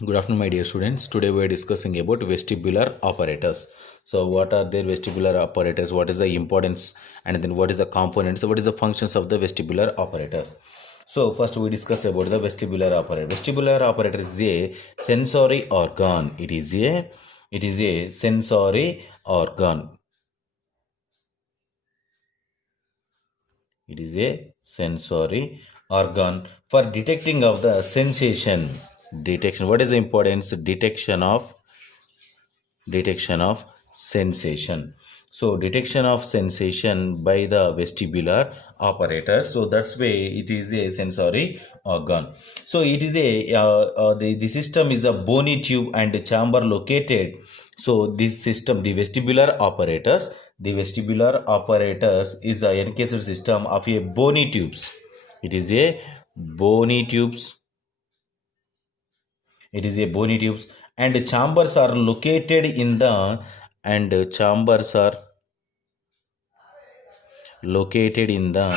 Good afternoon, my dear students. Today we are discussing about vestibular operators. So, what are their vestibular operators? What is the importance, and then what is the components? What is the functions of the vestibular operators? So, first we discuss about the vestibular operator. Vestibular operator is a sensory organ. It is a sensory organ. It is a sensory organ for detecting of the sensation. Detection. What is the importance? Detection of sensation. So detection of sensation by the vestibular operator, so that's way it is a sensory organ. So it is the system is a bony tube and chamber located. So this system, the vestibular apparatus is a encased system of a bony tubes. It is a bony tubes. It is a bony tubes, and chambers are located in the and chambers are located in the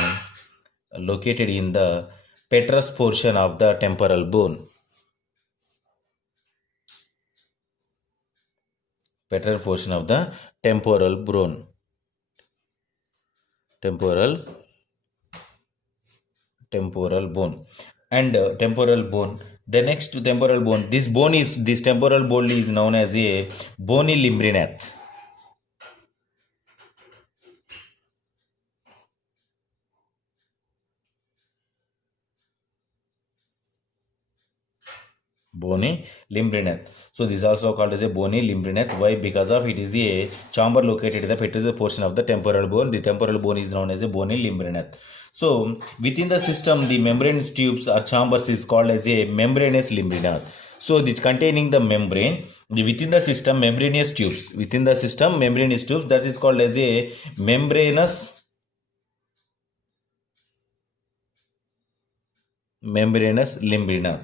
petrous portion of the temporal bone. Petrous portion of the temporal bone. Temporal temporal bone and temporal bone. The next to temporal bone, this temporal bone is known as a bony limbrinath. Bony limbrinath. So this is also called as a bony limbrinath. Why? Because of it is a chamber located in the petrous portion of the temporal bone. The temporal bone is known as a bony limbrinath. So within the system, the membranous tubes or chambers is called as a membranous limbrinath. So it containing the membrane, within the system membranous tubes. Within the system membranous tubes, that is called as a membranous limbrina.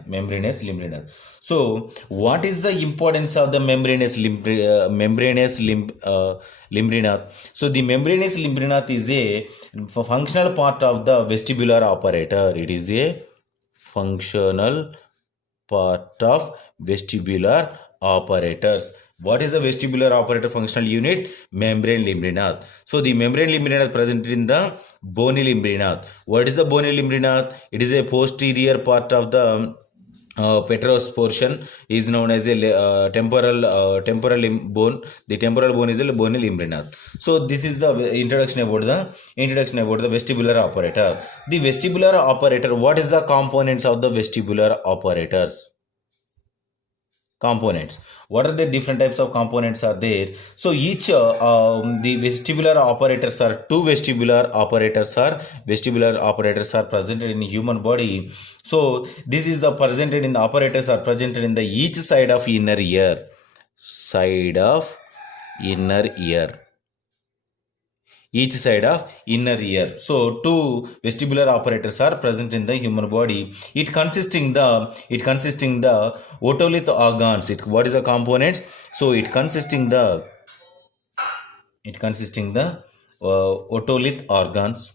So what is the importance of the limbrina? So the membranous limbrina is a functional part of the vestibular apparatus. It is a functional part of vestibular apparatus. What is the vestibular operator functional unit? Membrane limbrinath. So the membrane limbrinath present in the bony limbrinath. What is the bony limbrinath? It is a posterior part of the petrous portion is known as a bone. The temporal bone is a bony limbrinath. So this is the introduction about the vestibular operator. The vestibular operator. What is the components of the vestibular operators? Components. What are the different types of components are there? So each the vestibular operators are presented in human body. So this is the presented in the operators are presented in the each side of inner ear. Each side of inner ear. So two vestibular operators are present in the human body. It consisting the otolith organs. What is the components? So it consisting the otolith organs,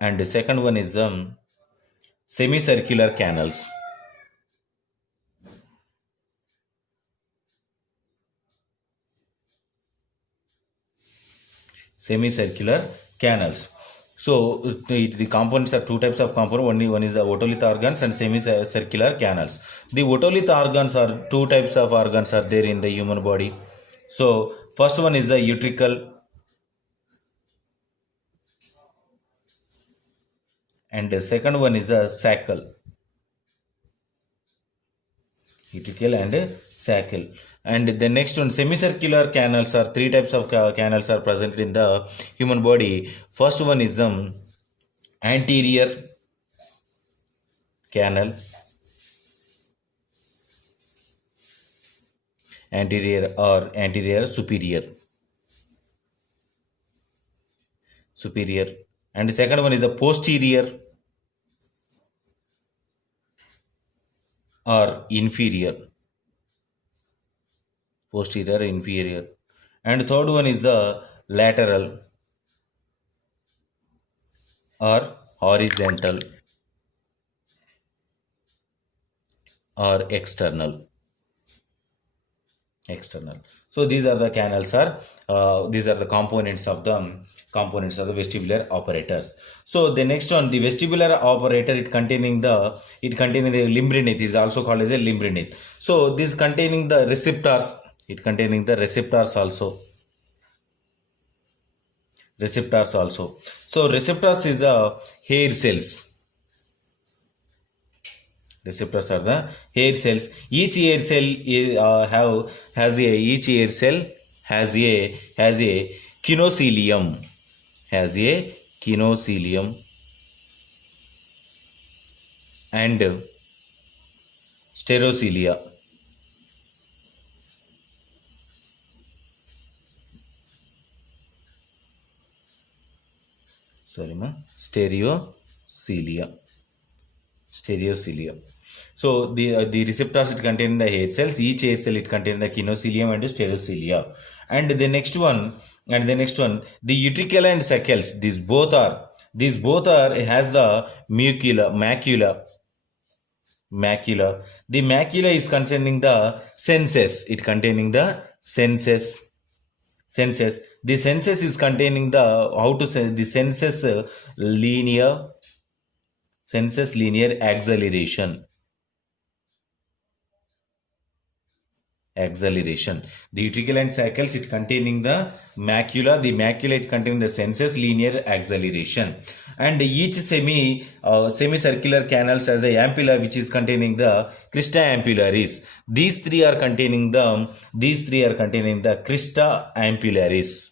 and the second one is semicircular canals. Semicircular canals. So the components are two types of component. One is the otolith organs and semicircular canals. The otolith organs are two types of organs are there in the human body. So first one is the utricle, and the second one is the sacral. Utricle and sacral. And the next one, semicircular canals are three types of canals are present in the human body. First one is the anterior canal, anterior superior, and the second one is a or inferior inferior, and third one is the lateral or horizontal or external. So these are the canals are these are the components of the vestibular operators. So the next one, the vestibular operator, it containing the limbrunate, is also called as a limbrunate. So this containing the receptors, it containing the receptors also. So receptors is a hair cells. Receptors are the hair cells. Each hair cell has a kinocilium, and stereocilia. Stereocilia. So the receptors, it contain the hair cells. Each hair cell, it contain the kinocilium and stereocilia. And the next one, the utricle and sacles. These both are has the macula. The macula is containing the senses. It containing the senses. The senses is containing the the senses linear acceleration. The utricle and sacles, it containing the macula. The macula, it containing the senses linear acceleration. And each semicircular canals as the ampulla, which is containing the crista ampullaris. These three are containing the crista ampullaris.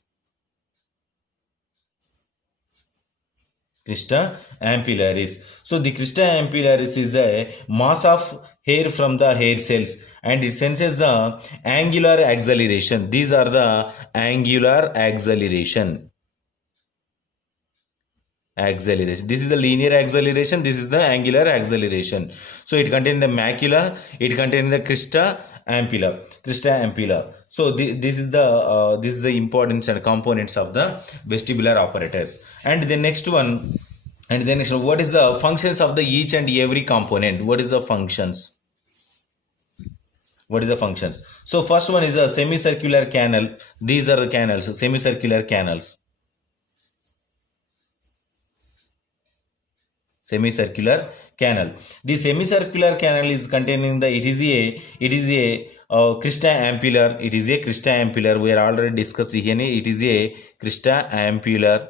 So the crista ampullaris is a mass of hair from the hair cells, and it senses the angular acceleration. These are the angular acceleration. This is the linear acceleration. This is the angular acceleration. So it contains the macula. It contains the crista ampulla. So this is the importance and components of the vestibular operators. And the next one, what is the functions of the each and every component? What is the functions? So first one is a semicircular canal. These are the canals, semicircular canals. Semicircular canal. The semicircular canal is containing the, it is a crista ampullar. It is a crista ampullar. We are already discussed here. It is a crista ampullar.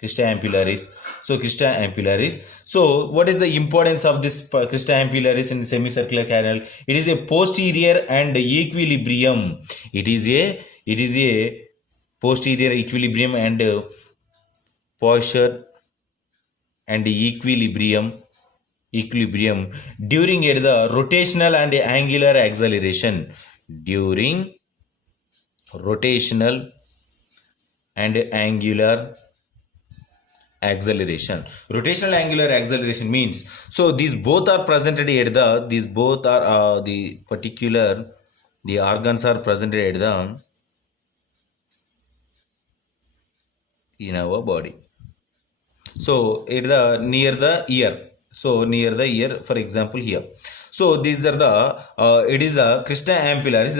Crista ampullaris. So crista ampullaris. So what is the importance of this crista ampullaris in the semicircular canal? It is a posterior and equilibrium. It is a posterior equilibrium and posture and equilibrium during the rotational and angular acceleration. During rotational and angular acceleration. Rotational angular acceleration means, so these both are presented at the organs are presented at in our body. So near the ear, for example here. So these are the it is a crista ampullaris,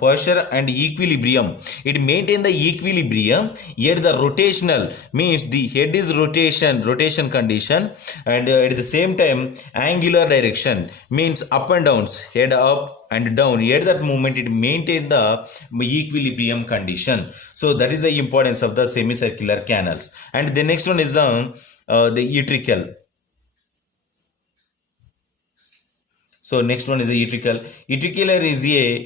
posture and equilibrium. It maintains the equilibrium yet the rotational, means the head is rotation condition, and at the same time angular direction, means up and downs, head up and down. Yet that movement, it maintains the equilibrium condition. So that is the importance of the semicircular canals. And the next one is the utricle. So next one is the utricle. Utricular is a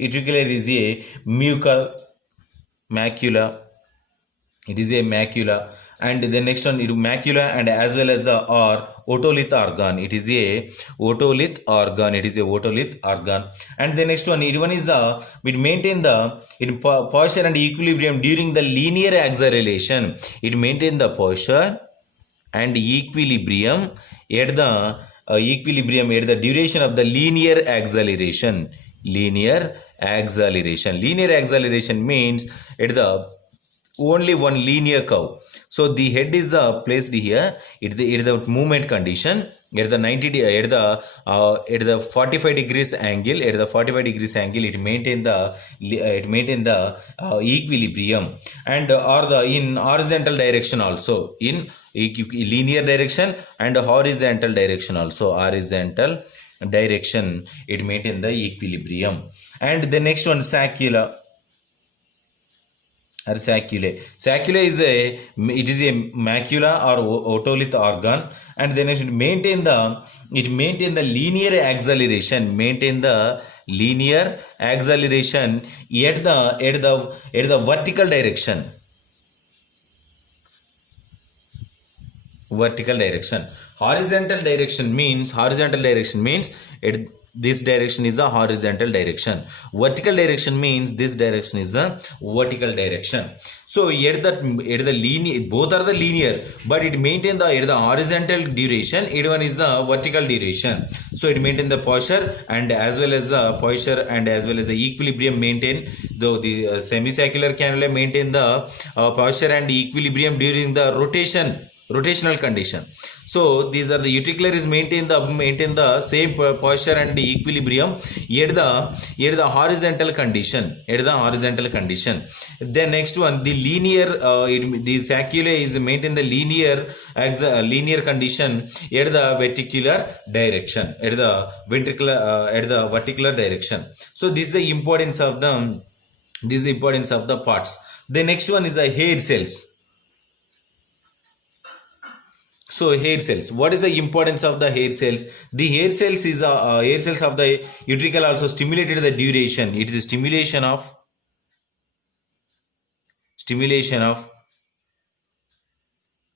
macula. It is a macula. And the next one, macula and as well as the otolith organ. It is a otolith organ. And the next one, is it maintain the posture and equilibrium during the linear acceleration. It maintain the posture and equilibrium at the duration of the linear acceleration. Linear acceleration means at the only one linear curve. So the head is placed here. It is the movement condition. At the 45 degrees angle, it maintain the equilibrium, and or the in horizontal direction also, in linear direction and horizontal direction also, it maintain the equilibrium. And the next one, sacula or saculae. Saculae is a macula or otolith organ, and then it maintain the linear acceleration. At the vertical direction. Horizontal direction means this direction is the horizontal direction. Vertical direction means this direction is the vertical direction. So at the linear, both are the linear, but it maintain the horizontal duration. It one is the vertical duration. So it maintain the posture and as well as the equilibrium maintain. Though the semicircular cannula maintain the posture and equilibrium during the rotational condition. So these are the utricular is maintain the same posture and equilibrium at the horizontal condition. Then next one, the linear the saculae is maintain the linear condition at the verticular direction, at the vertical direction. So this is the importance of the parts. The next one is the hair cells. So hair cells. What is the importance of the hair cells? The hair cells is hair cells of the utricle also stimulated the duration. It is stimulation of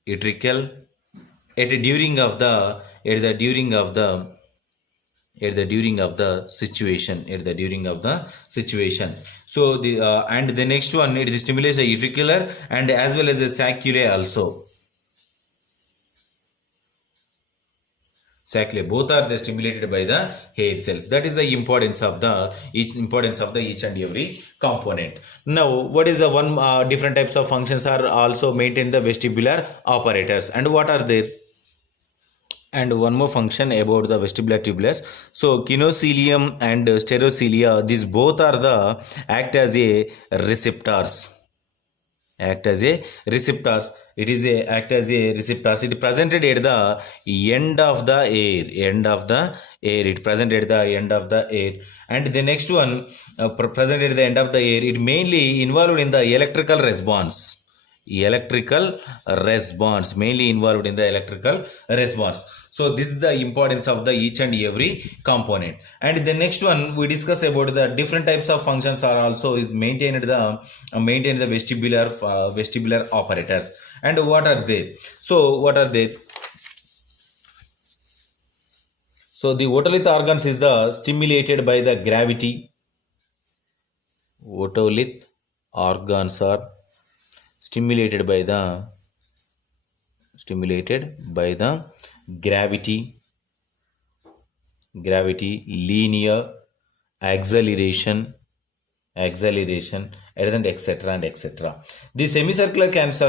utricle at the during of the situation. So the and the next one, it is stimulates the utricular and as well as the saculae also. Saculae, both are stimulated by the hair cells. That is the importance of each and every component. Now, what is the one different types of functions are also maintained the vestibular apparatus, and what are they? And one more function about the vestibular tubulars. So kinocilium and stereocilia, these both are act as a receptors. It is presented at the end of the air. It presented at the end of the air. And the next one, presented at the end of the air, it mainly involved in the electrical response. Mainly involved in the electrical response. So this is the importance of the each and every component. And the next one, we discuss about the different types of functions are also is maintained the vestibular apparatus. And what are they? So the otolith organs is the stimulated by the gravity. Otolith organs are stimulated by the gravity, linear, acceleration, and etc. The semicircular canals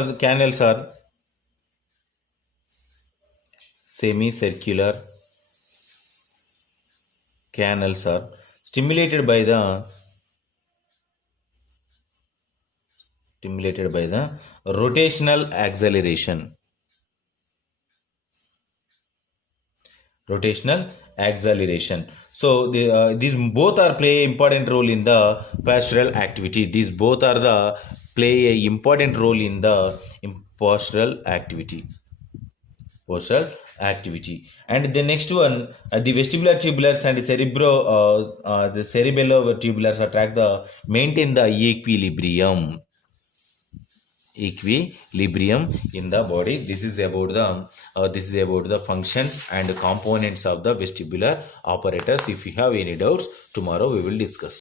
are stimulated by the rotational acceleration. So these both are play important role in the postural activity. Postural And the next one, the vestibular tubulars and the cerebellotubulars maintain the equilibrium in the body. This is about the functions and components of the vestibular apparatus. If you have any doubts, tomorrow we will discuss.